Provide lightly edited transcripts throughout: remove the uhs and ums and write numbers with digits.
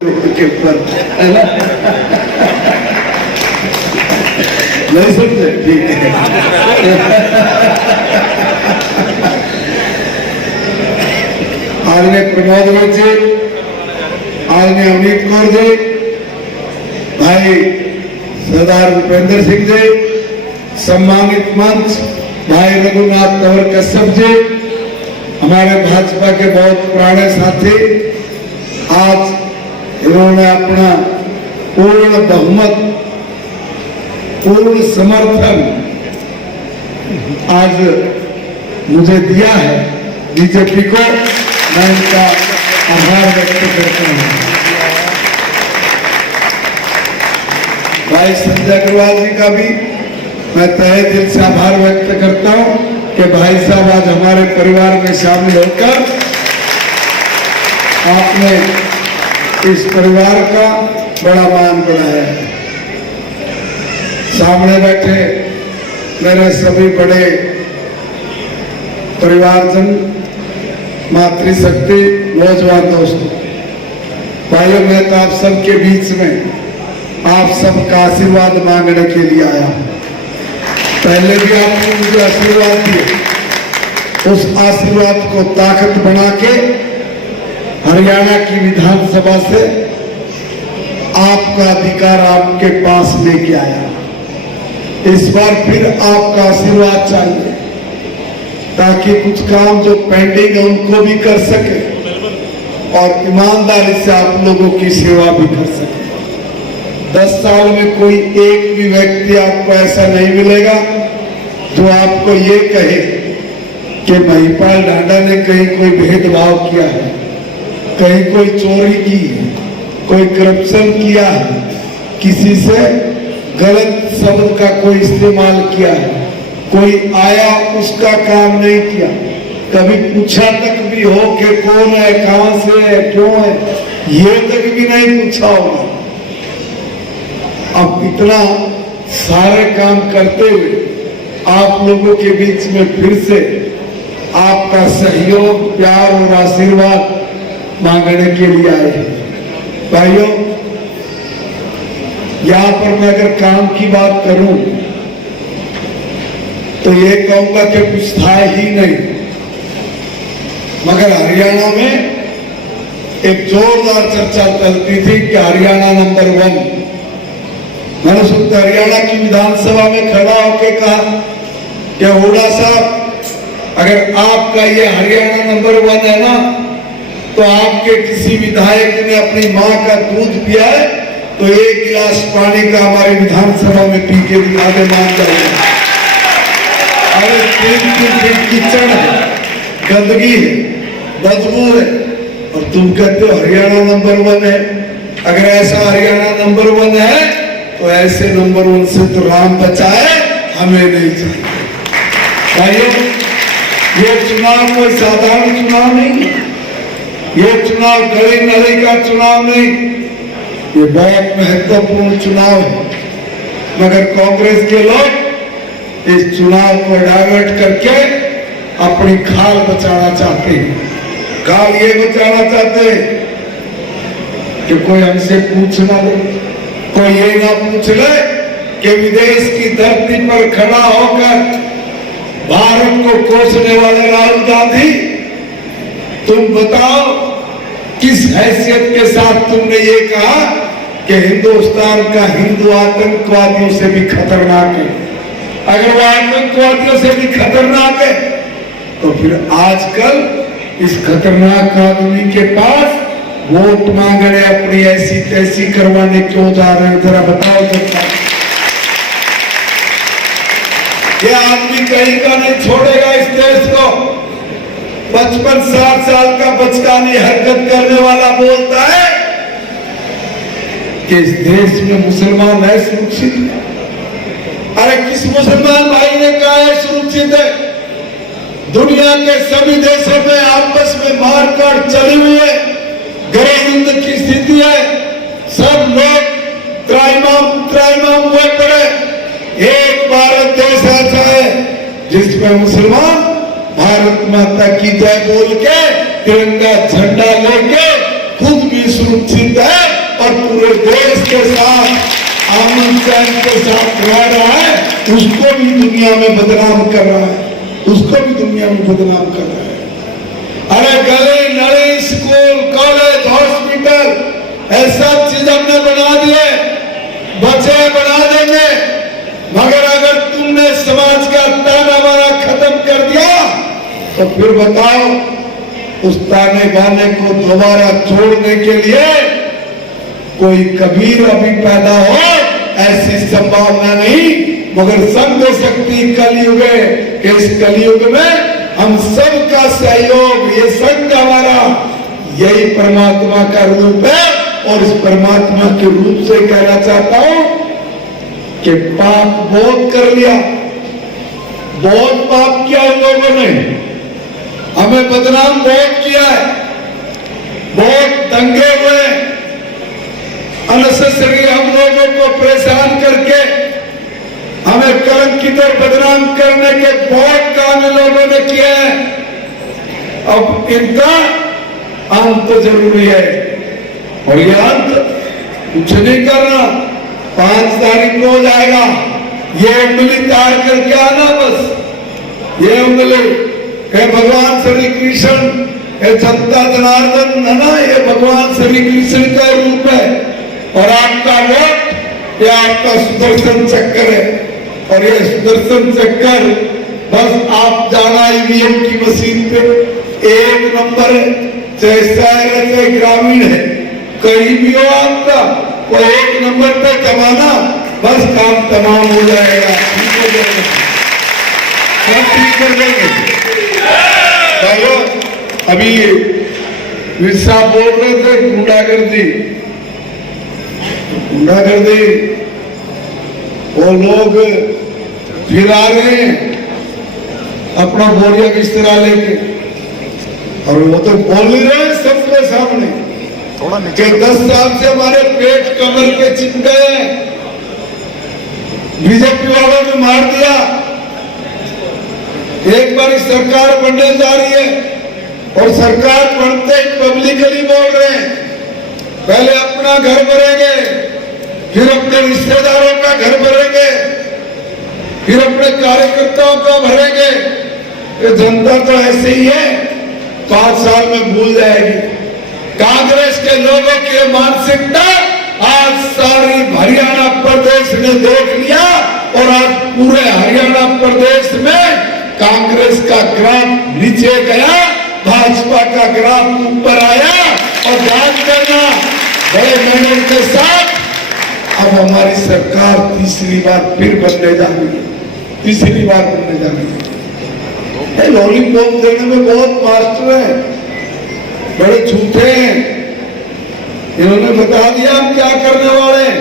के ऊपर, है ना? नहीं समझे? ठीक है। आदरणीय प्रमोद जी, आदरणीय अमित कौर जी, भाई सरदार भूपेंद्र सिंह जी, सम्मानित मंच भाई रघुनाथ कंवर कश्यप जी, हमारे भाजपा के बहुत पुराने साथी, आज इन्होंने अपना पूर्ण बहुमत, पूर्ण समर्थन आज मुझे दिया है बीजेपी को, मैं इनका आभार व्यक्त करता हूं। भाई संजय अग्रवाल जी का भी मैं तहे दिल से आभार व्यक्त करता हूं कि भाई साहब आज हमारे परिवार में शामिल होकर आपने इस परिवार का बड़ा मान बढ़ाया है। सामने बैठे मेरे सभी बड़े परिवारजन, मातृशक्ति, नौजवान दोस्तों, भाइयों, मैं तो आप सबके बीच में आप सबका आशीर्वाद मांगने के लिए आया। पहले भी आपने मुझे आशीर्वाद दिए, उस आशीर्वाद को ताकत बना के हरियाणा की विधानसभा से आपका अधिकार आपके पास लेके आया। इस बार फिर आपका आशीर्वाद चाहिए ताकि कुछ काम जो पेंडिंग है उनको भी कर सके और ईमानदारी से आप लोगों की सेवा भी कर सके। 10 साल में कोई एक भी व्यक्ति आपको ऐसा नहीं मिलेगा जो आपको ये कहे कि महिपाल ढांडा ने कहीं कोई भेदभाव किया है, कहीं कोई चोरी की, कोई करप्शन किया है, किसी से गलत शब्द का कोई इस्तेमाल किया है, कोई आया उसका काम नहीं किया, कभी पूछा तक भी हो कि कौन है, कहां से है, क्यों है, ये तक भी नहीं पूछा होगा। अब इतना सारे काम करते हुए आप लोगों के बीच में फिर से आपका सहयोग, प्यार और आशीर्वाद मांगने के लिए आए हैं। भाइयों, यहां पर मैं अगर काम की बात करूं तो ये कहूंगा कि कुछ था ही नहीं, मगर हरियाणा में एक जोरदार चर्चा चलती थी कि हरियाणा नंबर 1। मैंने सुनता हरियाणा की विधानसभा में खड़ा होकर कहा कि हुड्डा साहब, अगर आपका ये हरियाणा नंबर 1 है ना, तो आपके किसी विधायक ने अपनी मां का दूध पिया है तो 1 गिलास पानी का हमारे विधानसभा में पी के दिखा दे, मान जाइए। अरे 3 फीट कीचड़ है, गंदगी है, बदबू है, और तुम कहते हो हरियाणा नंबर 1 है। अगर ऐसा हरियाणा नंबर 1 है तो ऐसे नंबर 1 से तो राम बचाए, हमें नहीं चाहिए। भाइयों, ये चुनाव कोई साधारण चुनाव नहीं है, ये चुनाव गली नली का चुनाव नहीं, ये बहुत महत्वपूर्ण चुनाव है। मगर कांग्रेस के लोग इस चुनाव को डाइवर्ट करके अपनी खाल बचाना चाहते हैं। खाल ये बचाना चाहते हैं कि कोई हमसे पूछ ना ले, कोई ये ना पूछ ले कि विदेश की धरती पर खड़ा होकर भारत को कोसने वाले राहुल गांधी, तुम बताओ किस हैसियत के साथ तुमने ये कहा कि हिंदुस्तान का हिंदू आतंकवादियों से भी खतरनाक है। अगर वो आतंकवादियों से भी खतरनाक है तो फिर आजकल इस खतरनाक आदमी के पास वोट मांगने अपनी ऐसी तैसी करवाने क्यों जा रहे हैं, जरा बताओ जनता। ये आदमी कहीं का नहीं छोड़ेगा इस देश को। 55-60 साल का बचकानी हरकत करने वाला बोलता है कि इस देश में मुसलमान है सुरक्षित। अरे किस मुसलमान भाई ने कहा है सुरक्षित है? दुनिया के सभी देशों में आपस में मारकाट चली हुई है, गृह युद्ध की स्थिति है, सब लोग त्राइमाम हुए पड़े। एक भारत देश ऐसा है जिसमें मुसलमान भारत माता की जय बोल के तिरंगा झंडा लेके खुद भी सुरक्षित है और पूरे देश के साथ आमन चैन के साथ रह रहा है, उसको भी दुनिया में बदनाम कर रहा है, उसको भी दुनिया में बदनाम कर रहा है। अरे गली नली स्कूल कॉलेज हॉस्पिटल ऐसा चीज हमने बना दिए, बच्चे बना देंगे, मगर अगर तुमने समाज का ताना बाना खत्म कर दिया तो फिर बताओ उस ताने बाने को दोबारा जोड़ने के लिए कोई कबीर अभी पैदा हो, ऐसी संभावना नहीं। मगर संघ शक्ति कलयुग है कि इस कलयुग में हम सबका सहयोग, ये संघ हमारा यही परमात्मा का रूप है। और इस परमात्मा के रूप से कहना चाहता हूं कि पाप बहुत कर लिया, बहुत पाप किया इन लोगों ने, हमें बदनाम बहुत किया है, बहुत दंगे हुए, अननेसेसरी हम लोगों को परेशान करके हमें कलंकित और बदनाम करने के बहुत काम इन लोगों ने किए हैं। अब इनका अंत जरूरी है और ये अंत कुछ नहीं करना, 5 तारीख को हो जाएगा। ये उंगली तार करके आना, बस ये उंगली है भगवान श्री कृष्ण, ये जनता जनार्दन है ना, ये भगवान श्री कृष्ण का रूप है। और आपका वोट ये आपका सुदर्शन चक्कर है, और ये सुदर्शन चक्कर बस आप जाना ईवीएम की मशीन पे 1 नंबर है, चाहे शहर है चाहे ग्रामीण है, कहीं भी हो आपका, वो 1 नंबर पे दबाना, बस काम तमाम हो जाएगा, ठीक हो जाएगा, सब ठीक कर देंगे। भाइयों, अभी विरसा बोल रहे थे गुंडागर्दी, वो लोग फिर आ रहे हैं अपना बोरिया बिस्तरा लेके, और वो तो बोल ही रहे हैं सबके सामने कि 10 साल से हमारे पेट कमर के चिप गए हैं, बीजेपी वालों ने मार दिया। एक बार सरकार बनने जा रही है और सरकार बनते ही पब्लिकली बोल रहे हैं पहले अपना घर भरेंगे, फिर अपने रिश्तेदारों का घर भरेंगे, फिर अपने कार्यकर्ताओं का भरेंगे। ये जनता तो ऐसे ही है, 5 साल में भूल जाएगी। कांग्रेस के लोगों की मानसिकता आज सारी हरियाणा प्रदेश ने देख लिया, और आज पूरे हरियाणा प्रदेश में कांग्रेस का ग्राफ नीचे गया, भाजपा का ग्राफ ऊपर आया। और ध्यान करना, बड़े मेहनत के साथ अब हमारी सरकार तीसरी बार फिर बनने जा रही है, तीसरी बार बनने जा रही है। लॉलीपॉप देने में बहुत मास्टर हैं, बड़े झूठे हैं, इन्होंने बता दिया हम क्या करने वाले हैं।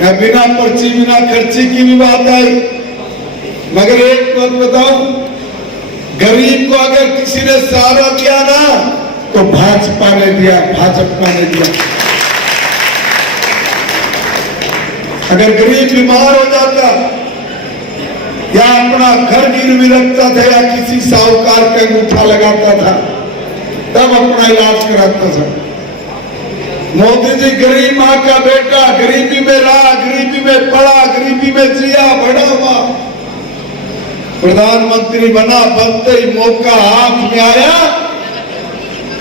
मैं बिना पर्ची बिना खर्ची की भी बात आई, मगर एक बात बताऊं, गरीब को अगर किसी ने सहारा दिया ना तो भाजपा ने दिया, भाजपा ने दिया। अगर गरीब बीमार हो जाता या अपना घर गिरवी रखता था या किसी साहूकार का अंगूठा लगाता था, तब अपना इलाज कराता था। मोदी जी गरीब माँ का बेटा, गरीबी में रहा, गरीबी में पढ़ा, गरीबी में जिया, बड़ा हुआ, प्रधानमंत्री बना, बनते ही मौका हाथ में आया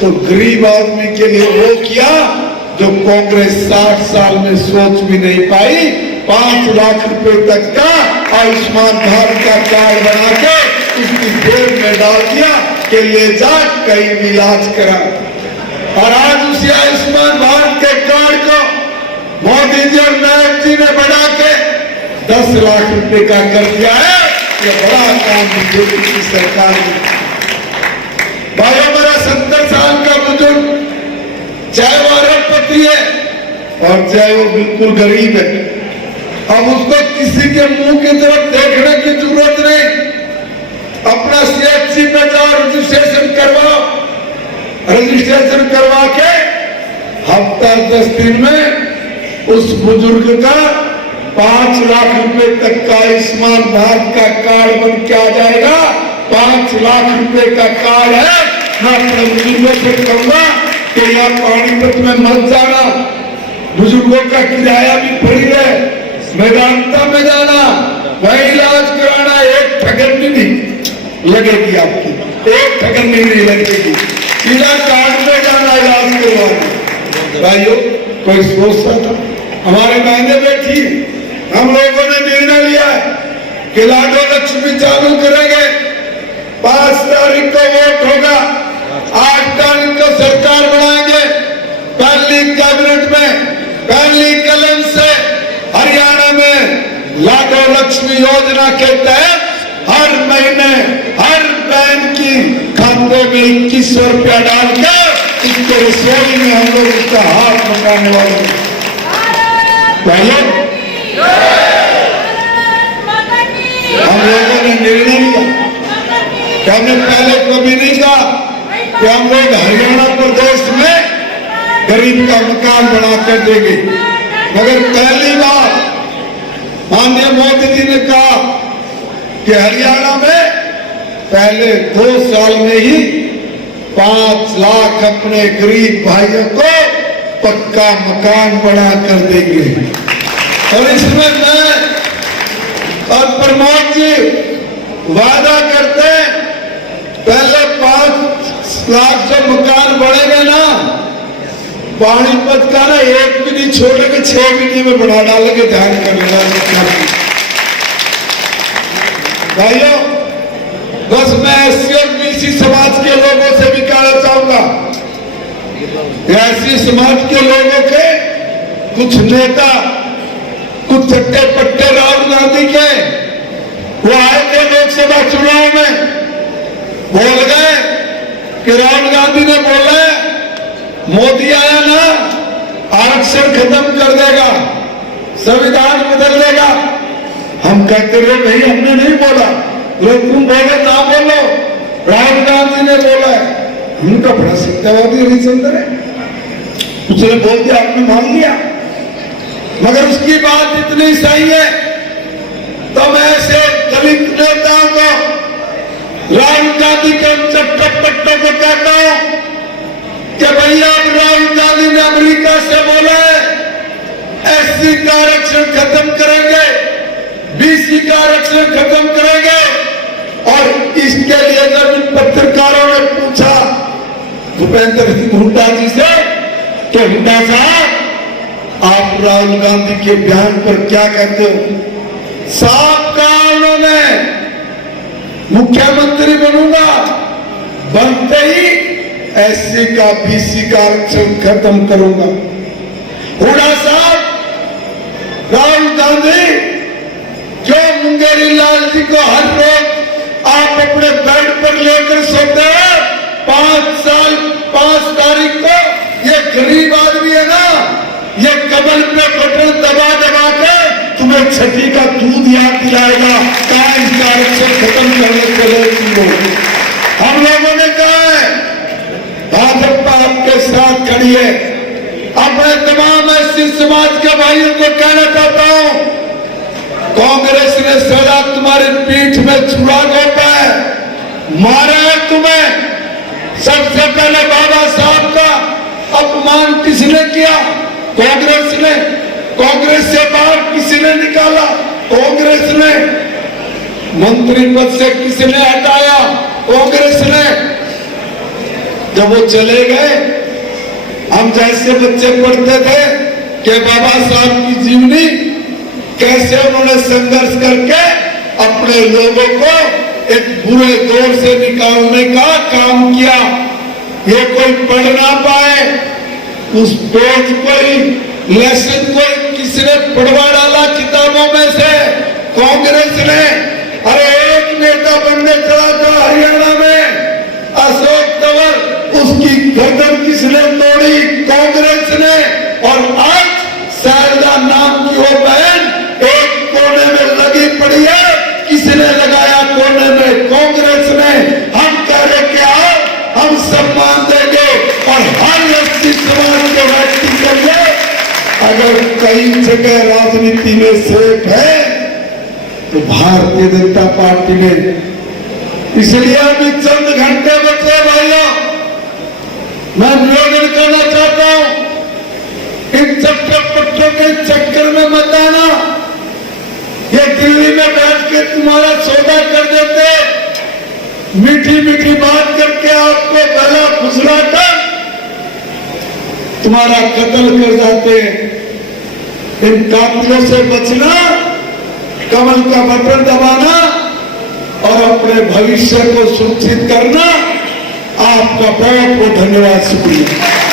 तो गरीब आदमी के लिए वो किया जो कांग्रेस 60 साल में सोच भी नहीं पाई। 5 लाख रुपए तक का आयुष्मान भारत का कार्ड बना के उसकी जेब में डाल दिया कि ले जा कहीं भी इलाज करा। और आज उसी आयुष्मान भारत के कार्ड को मोदी जी और नायक जी ने बढ़ा के 10 लाख रुपए का कर दिया है। ये बड़ा काम बीजेपी की सरकार ने। भाइयों, मेरा 70 साल का बुजुर्ग, चाहे वो अरबपति है और चाहे वो बिल्कुल गरीब है, अब उसको किसी के मुंह की तरफ देखने की जरूरत नहीं। अपना CHC में जाओ, रजिस्ट्रेशन करवाओ, रजिस्ट्रेशन करवा के हफ्ता 10 दिन में उस बुजुर्ग का 5 लाख रुपए तक का आयुष्मान भारत का कार्ड बन के आ जाएगा। 5 लाख रुपए का कार्ड है। मैं अपने बुजुर्गों से कहूंगा, कि यहाँ पानीपत में मत जाना, बुजुर्गों का किराया भी फ्री है, मैदानता में जाना, वही इलाज कराना, एक ठगन भी नहीं लगेगी आपकी, एक ठगन भी नहीं लगेगी, सीधा कार्ड में जाना इलाज करवाना। भाइयों, कोई सोचता था? हमारे बहनें बैठी, हम लोगों ने निर्णय लिया कि लाडो लक्ष्मी चालू करेंगे, 5 तारीख को वोट होगा, 8 तारीख को सरकार बनाएंगे, पहली कैबिनेट में पहली कलम से हरियाणा में लाडो लक्ष्मी योजना के तहत हर महीने हर बहन की खाते में 2100 रुपया डालकर इसके रसोई में हम लोग इसका हाथ पकाने वाले हम लोगों ने निर्णय लिया कि हमने पहले कभी नहीं कहा कि हम लोग हरियाणा प्रदेश में गरीब का मकान बनाकर देंगे, मगर पहली बार माननीय मोदी जी ने कहा कि हरियाणा में पहले 2 साल में ही 5 लाख अपने गरीब भाइयों को पक्का मकान बना कर देंगे। और इसमें मैं और प्रमोद जी वादा करते हैं, पहले 5 लाख जो मकान बनेंगे ना, पानीपत का ना एक भी नहीं छोड़ेंगे, 6 महीने में बना डालेंगे, ध्यान कर लेना भाइयों। बस मैं एससी और बीसी समाज के लोगों से भी कहना चाहूंगा, एससी समाज के लोगों के कुछ नेता, कुछ चट्टे पट्टे राहुल गांधी के, वो आए थे लोकसभा चुनाव में, बोल गए कि राहुल गांधी ने बोला मोदी आया ना आरक्षण खत्म कर देगा, संविधान बदल देगा। हम कहते रहे भाई हमने नहीं बोला, तुम बोले ना बोलो, राहुल गांधी ने बोला है। उनका बड़ा सत्यवादी हरिचंद्र है, उसने बोल दिया, आपने मान लिया। मगर उसकी बात इतनी सही है, तो मैं ऐसे दलित नेताओं को, राहुल गांधी के चट्टे पट्टों को कहता हूं कि भैया राहुल गांधी ने अमेरिका से बोला है एससी का आरक्षण खत्म करेंगे, बीसी का आरक्षण खत्म करेंगे। और इसके लिए जब पत्रकारों ने पूछा भूपेंद्र सिंह हुड्डा जी से कि हुड्डा साहब आप राहुल गांधी के बयान पर क्या कहते हो, साफ कहा उन्होंने मुख्यमंत्री बनूंगा, बनते ही एससी का बीसी का आरक्षण खत्म करूंगा। हुड्डा साहब, राहुल गांधी जो मुंगेरी लाल जी को हर रोज आप अपने बेड पर लेकर सोते हैं, 5 तारीख को ये गरीब आदमी है ना, ये कमल पे बटन दबा दबा के तुम्हें छठी का दूध याद दिलाएगा, कहा इसका आरक्षण खत्म करने के लिए। हम लोगों ने कहा है भाजपा आपके साथ खड़ी है। अब मैं तमाम एससी समाज के भाइयों को कहना चाहता हूं, कांग्रेस ने सदा तुम्हारी पीठ में छुरा घोंपा है, मारा है तुम्हें। सबसे पहले बाबा साहब का अपमान किसने किया? कांग्रेस ने। कांग्रेस से बाहर किसी ने निकाला? कांग्रेस ने। मंत्री पद से किसने हटाया? कांग्रेस ने। जब वो चले गए, हम जैसे बच्चे पढ़ते थे कि बाबा साहब की जीवनी कैसे उन्होंने संघर्ष करके अपने लोगों को एक बुरे दौर से निकालने का काम किया। ये कोई पढ़ ना पाए, उस पेज कोई लेसन कोई किसने पढ़वा डाला किताबों में से? कांग्रेस ने। अरे एक नेता बनने चला था हरियाणा में, अशोक तंवर, उसकी गर्दन किसने तोड़ी? कांग्रेस ने। और आज शारदा नाम की वो बहन एक कोने में लगी पड़ी है, किसने लगाया कोने में? कांग्रेस ने। हम कह रहे क्या, हम सम्मान देंगे और हर एससी समाज के व्यक्ति के लिए अगर कई जगह राजनीति में सेफ है तो भारतीय जनता पार्टी में। इसलिए अभी चंद घंटे बचे भाइयों, मैं निवेदन कर के चक्कर में मत आना। ये दिल्ली में बैठ के तुम्हारा सौदा कर देते, मीठी मीठी बात करके आपको गला फुसलाकर तुम्हारा कत्ल कर जाते। इन कातिलों से बचना, कमल का बटन दबाना और अपने भविष्य को सुरक्षित करना। आपका बहुत बहुत धन्यवाद, शुक्रिया।